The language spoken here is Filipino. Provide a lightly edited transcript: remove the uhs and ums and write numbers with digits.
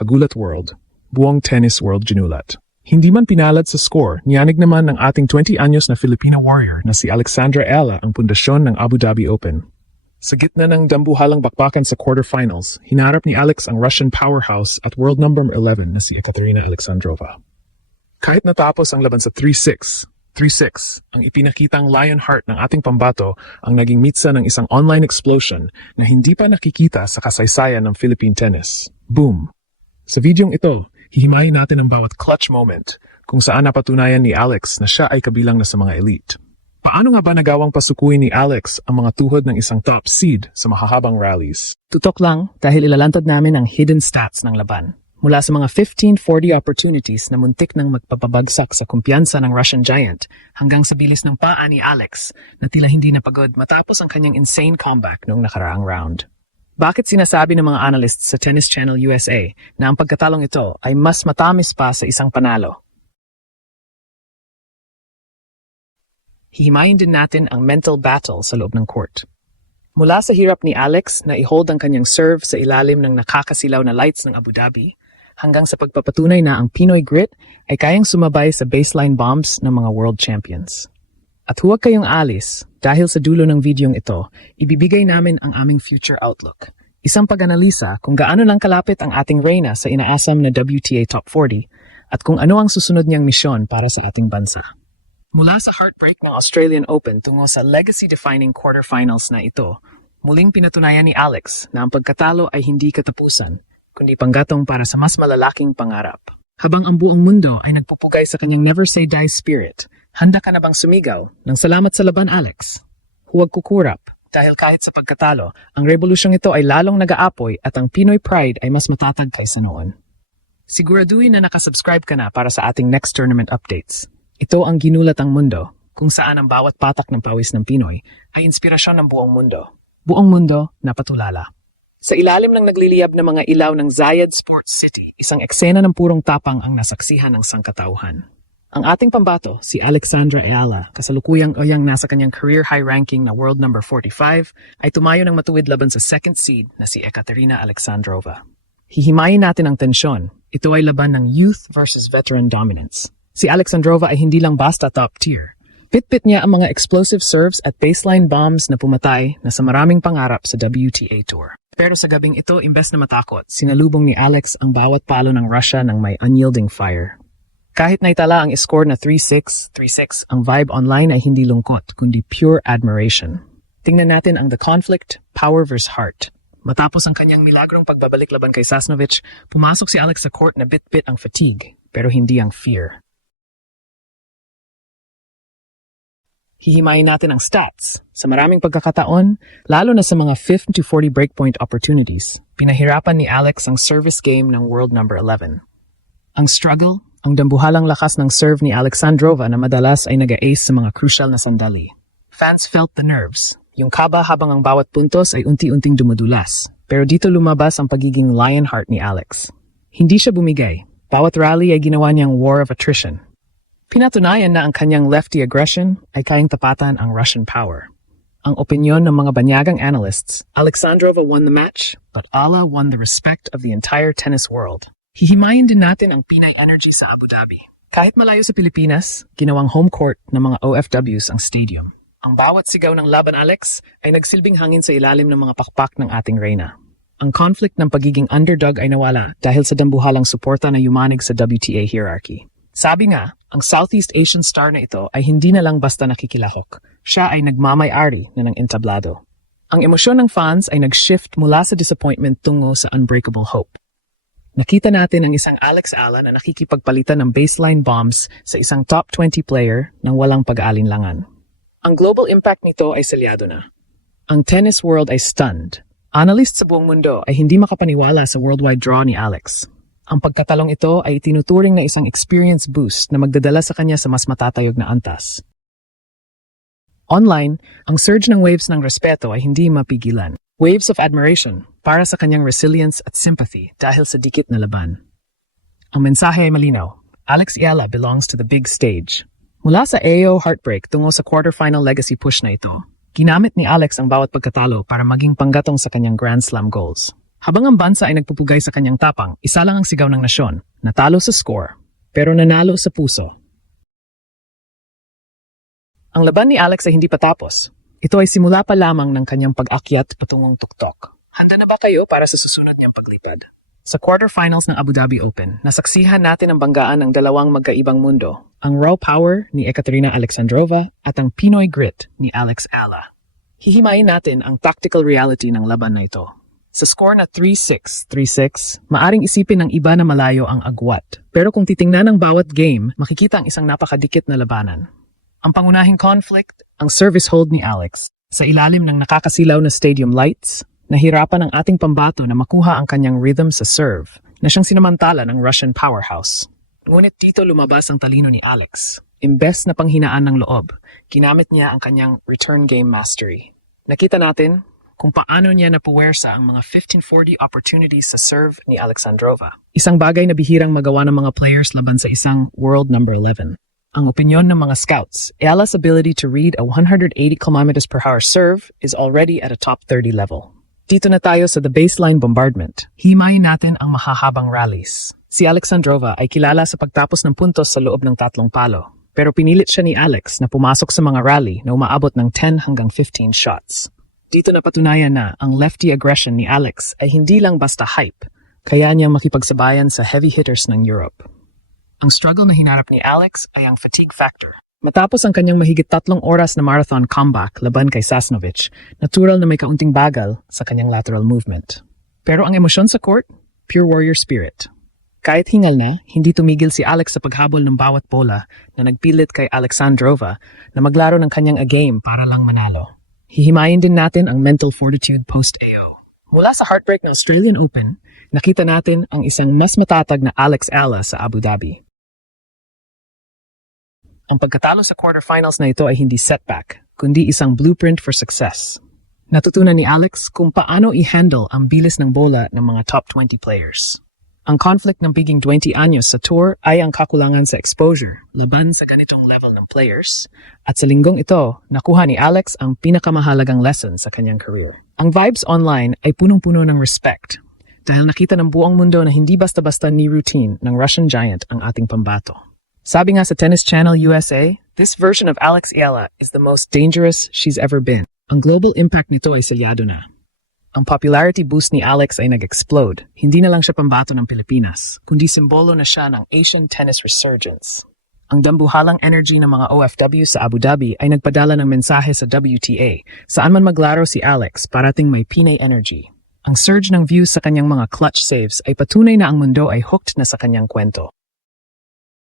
Kagulat World, Buong Tennis World ginulat. Hindi man pinalad sa score, niyanig naman ng ating 20 anyos na Filipina warrior na si Alexandra Ella ang pundasyon ng Abu Dhabi Open. Sa gitna ng dambuhalang bakbakan sa quarterfinals, hinarap ni Alex ang Russian powerhouse at world number 11 na si Ekaterina Alexandrova. Kahit natapos ang laban sa 3-6, ang ipinakitang Lionheart ng ating pambato ang naging mitsa ng isang online explosion na hindi pa nakikita sa kasaysayan ng Philippine tennis. Boom! Sa videong ito, hihimayin natin ang bawat clutch moment kung saan napatunayan ni Alex na siya ay kabilang na sa mga elite. Paano nga ba nagawang pasukuin ni Alex ang mga tuhod ng isang top seed sa mahahabang rallies? Tutok lang dahil ilalantad namin ang hidden stats ng laban. Mula sa mga 15-40 opportunities na muntik nang magpapabagsak sa kumpiyansa ng Russian Giant hanggang sa bilis ng paa ni Alex na tila hindi napagod matapos ang kanyang insane comeback noong nakaraang round. Bakit sinasabi ng mga analysts sa Tennis Channel USA na ang pagkatalong ito ay mas matamis pa sa isang panalo? Hihimayin din natin ang mental battle sa loob ng court. Mula sa hirap ni Alex na i-hold ang kanyang serve sa ilalim ng nakakasilaw na lights ng Abu Dhabi, hanggang sa pagpapatunay na ang Pinoy grit ay kayang sumabay sa baseline bombs ng mga world champions. At huwag kayong alis, dahil sa dulo ng videong ito, ibibigay namin ang aming future outlook. Isang pag-analisa kung gaano lang kalapit ang ating reyna sa inaasam na WTA Top 40 at kung ano ang susunod niyang misyon para sa ating bansa. Mula sa heartbreak ng Australian Open tungo sa legacy-defining quarterfinals na ito, muling pinatunayan ni Alex na ang pagkatalo ay hindi katapusan, kundi panggatong para sa mas malalaking pangarap. Habang ang buong mundo ay nagpupugay sa kanyang never say die spirit, handa ka na bang sumigaw ng salamat sa laban, Alex? Huwag kukurap, dahil kahit sa pagkatalo, ang revolusyong ito ay lalong nag-aapoy at ang Pinoy pride ay mas matatag kaysa noon. Siguraduhin na nakasubscribe ka na para sa ating next tournament updates. Ito ang Ginulat ang Mundo, kung saan ang bawat patak ng pawis ng Pinoy ay inspirasyon ng buong mundo. Buong mundo na patulala. Sa ilalim ng nagliliyab na mga ilaw ng Zayed Sports City, isang eksena ng purong tapang ang nasaksihan ng sangkatauhan. Ang ating pambato, si Alexandra Ella, kasalukuyang nasa kanyang career high ranking na world number 45, ay tumayo ng matuwid laban sa second seed na si Ekaterina Alexandrova. Hihimayin natin ang tensyon. Ito ay laban ng youth versus veteran dominance. Si Alexandrova ay hindi lang basta top tier. Pit-pit niya ang mga explosive serves at baseline bombs na pumatay na sa maraming pangarap sa WTA Tour. Pero sa gabing ito, imbes na matakot, sinalubong ni Alex ang bawat palo ng Russia ng may unyielding fire. Kahit naitala ang score na 3-6, ang vibe online ay hindi lungkot, kundi pure admiration. Tingnan natin ang The Conflict, Power vs. Heart. Matapos ang kanyang milagrong pagbabalik laban kay Sasnovich, pumasok si Alex sa court na bit-bit ang fatigue, pero hindi ang fear. Hihimayin natin ang stats. Sa maraming pagkakataon, lalo na sa mga 15-40 breakpoint opportunities, pinahirapan ni Alex ang service game ng world number 11. Ang struggle, ang dambuhalang lakas ng serve ni Alexandrova na madalas ay nag-ace sa mga crucial na sandali. Fans felt the nerves. Yung kaba habang ang bawat puntos ay unti-unting dumudulas. Pero dito lumabas ang pagiging Lionheart ni Alex. Hindi siya bumigay. Bawat rally ay ginawa niyang war of attrition. Pinatunayan na ang kanyang lefty aggression ay kayang tapatan ang Russian power. Ang opinyon ng mga banyagang analysts, Alexandrova won the match, but Alla won the respect of the entire tennis world. Hihimayin din natin ang Pinay energy sa Abu Dhabi. Kahit malayo sa Pilipinas, ginawang home court ng mga OFWs ang stadium. Ang bawat sigaw ng laban, Alex, ay nagsilbing hangin sa ilalim ng mga pakpak ng ating reyna. Ang conflict ng pagiging underdog ay nawala dahil sa dambuhalang suporta na yumanig sa WTA hierarchy. Sabi nga, ang Southeast Asian star na ito ay hindi na lang basta nakikilahok. Siya ay nagmamay-ari na ng entablado. Ang emosyon ng fans ay nag-shift mula sa disappointment tungo sa unbreakable hope. Nakita natin ang isang Alex Alla na nakikipagpalitan ng baseline bombs sa isang top 20 player nang walang pag-aalinlangan. Ang global impact nito ay selyado na. Ang tennis world ay stunned. Analysts sa buong mundo ay hindi makapaniwala sa worldwide draw ni Alex. Ang pagkatalong ito ay tinuturing na isang experience boost na magdadala sa kanya sa mas matatayog na antas. Online, ang surge ng waves ng respeto ay hindi mapigilan. Waves of admiration para sa kanyang resilience at sympathy dahil sa dikit na laban. Ang mensahe ay malinaw. Alex Ella belongs to the big stage. Mula sa AO heartbreak tungo sa quarterfinal legacy push na ito, ginamit ni Alex ang bawat pagkatalo para maging panggatong sa kanyang Grand Slam goals. Habang ang bansa ay nagpupugay sa kanyang tapang, isa lang ang sigaw ng nasyon, natalo sa score, pero nanalo sa puso. Ang laban ni Alex ay hindi pa tapos. Ito ay simula pa lamang ng kanyang pag-akyat patungong tuktok. Handa na ba kayo para sa susunod niyang paglipad? Sa quarterfinals ng Abu Dhabi Open, nasaksihan natin ang banggaan ng dalawang magkaibang mundo, ang raw power ni Ekaterina Alexandrova at ang Pinoy grit ni Alex Ala. Hihimayin natin ang tactical reality ng laban na ito. Sa score na 3-6, 3-6, maaring isipin ng iba na malayo ang agwat. Pero kung titingnan ang bawat game, makikita ang isang napakadikit na labanan. Ang pangunahing conflict, ang service hold ni Alex. Sa ilalim ng nakakasilaw na stadium lights, nahirapan ang ating pambato na makuha ang kanyang rhythm sa serve na siyang sinamantala ng Russian powerhouse. Ngunit dito lumabas ang talino ni Alex. Imbes na panghinaan ng loob, ginamit niya ang kanyang return game mastery. Nakita natin kung paano niya napuwersa ang mga 1540 opportunities sa serve ni Alexandrova. Isang bagay na bihirang magawa ng mga players laban sa isang world number 11. Ang opinyon ng mga scouts, Ala's ability to read a 180 km/h serve is already at a top 30 level. Dito na tayo sa the baseline bombardment. Himayin natin ang mahahabang rallies. Si Alexandrova ay kilala sa pagtapos ng puntos sa loob ng 3 palo. Pero pinilit siya ni Alex na pumasok sa mga rally na umaabot ng 10 hanggang 15 shots. Dito napatunayan na ang lefty aggression ni Alex ay hindi lang basta hype, kaya niya makipagsabayan sa heavy hitters ng Europe. Ang struggle na hinarap ni Alex ay ang fatigue factor. Matapos ang kanyang mahigit 3 oras na marathon comeback laban kay Sasnovich, natural na may kaunting bagal sa kanyang lateral movement. Pero ang emosyon sa court, pure warrior spirit. Kahit hingal na, hindi tumigil si Alex sa paghabol ng bawat bola na nagpilit kay Alexandrova na maglaro ng kanyang A-game para lang manalo. Hihimayin din natin ang mental fortitude post-AO. Mula sa heartbreak ng Australian Open, nakita natin ang isang mas matatag na Alex Ala sa Abu Dhabi. Ang pagkatalo sa quarterfinals na ito ay hindi setback, kundi isang blueprint for success. Natutunan ni Alex kung paano i-handle ang bilis ng bola ng mga top 20 players. Ang conflict ng piging 20 anyos sa tour ay ang kakulangan sa exposure laban sa ganitong level ng players. At sa linggong ito, nakuha ni Alex ang pinakamahalagang lesson sa kanyang career. Ang vibes online ay punong-puno ng respect dahil nakita ng buong mundo na hindi basta-basta ni routine ng Russian giant ang ating pambato. Sabi nga sa Tennis Channel USA, this version of Alex Ala is the most dangerous she's ever been. Ang global impact nito ay selyado na. Ang popularity boost ni Alex ay nag-explode. Hindi na lang siya pambato ng Pilipinas, kundi simbolo na siya ng Asian tennis resurgence. Ang dambuhalang energy ng mga OFW sa Abu Dhabi ay nagpadala ng mensahe sa WTA. Saan man maglaro si Alex, parating may Pinay energy. Ang surge ng views sa kanyang mga clutch saves ay patunay na ang mundo ay hooked na sa kanyang kwento.